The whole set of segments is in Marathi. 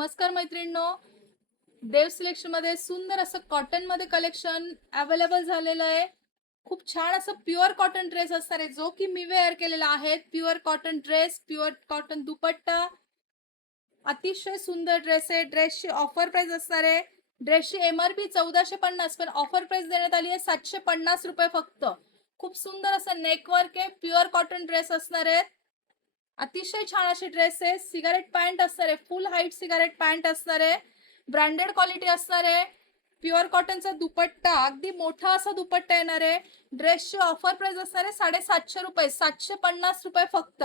नमस्कार मैत्रिणींनो, देव सिलेक्शन मध्ये सुंदर असं कॉटन मध्ये कलेक्शन अवेलेबल झालेलं आहे। खूप छान असं प्युअर कॉटन ड्रेस असणार आहे जो की मी वेअर केलेला आहे। Pure cotton dress, pure cotton dupatta, अतिशय सुंदर ड्रेस आहे। ड्रेसची ऑफर प्राइस असणार आहे। ड्रेसची MRP 1450 पण ऑफर प्राइस देण्यात आली आहे 750 रुपये फक्त। खूप सुंदर असं नेकवर्क आहे, प्युअर कॉटन ड्रेस असणार आहे। अतिशय छान असे ड्रेस आहे। सिगारेट पॅन्ट असणार आहे, फुल हाईट सिगारेट पॅन्ट असणार आहे, ब्रँडेड क्वालिटी असणार आहे। प्युअर कॉटनचा दुपट्टा, अगदी मोठा असा दुपट्टा येणार आहे। ड्रेसची ऑफर प्राइस असणार आहे 750 रुपये, 750 रुपये फक्त।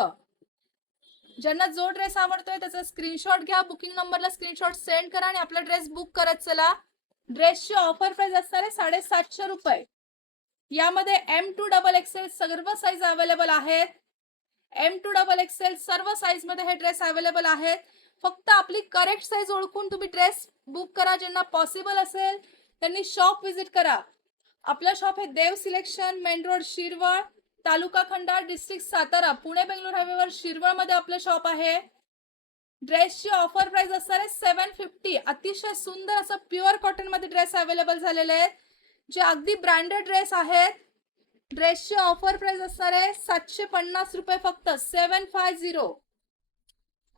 ज्यांना जो ड्रेस आवडतोय त्याचा स्क्रीनशॉट घ्या, बुकिंग नंबरला स्क्रीनशॉट सेंड करा आणि आपला ड्रेस बुक करत चला। ड्रेसची ऑफर प्राइस असणार आहे 750 रुपये। यामध्ये M to XXL सर्व साईज अवेलेबल आहेत। M to XXL सर्व साईज मध्ये हे ड्रेस अवेलेबल आहेत। फक्त आपली करेक्ट साईज ओळखून तुम्ही ड्रेस बुक करा। ज्यांना पॉसिबल असेल त्यांनी शॉप विजिट करा। आपलं शॉप आहे देव सिलेक्शन, मेन रोड शिरवळ, तालुका खंडाळा, डिस्ट्रिक्ट सातारा, पुणे बेंगलोर हायवेवर शिरवळ मध्ये आपलं शॉप आहे। ड्रेसची ऑफर प्राइस असणार आहे 750। अतिशय सुंदर असं प्युअर कॉटन मध्ये ड्रेस अवेलेबल झालेले आहेत, जे अगदी ब्रँडेड ड्रेस आहेत। ड्रेसची ऑफर प्राइस असणार आहे 750 रुपये फक्त, 750।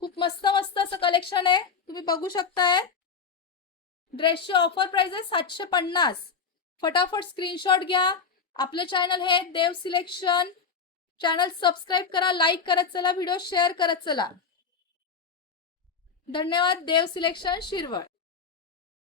खूप मस्त मस्त असं कलेक्शन आहे, तुम्ही बघू शकताय। ड्रेसची ऑफर प्राइस आहे 750। फटाफट स्क्रीनशॉट घ्या। आपलं चॅनल हे देव सिलेक्शन, चॅनल सबस्क्राइब करा, लाईक करत चला, व्हिडिओ शेअर करत चला। धन्यवाद। देव सिलेक्शन शिरवळ।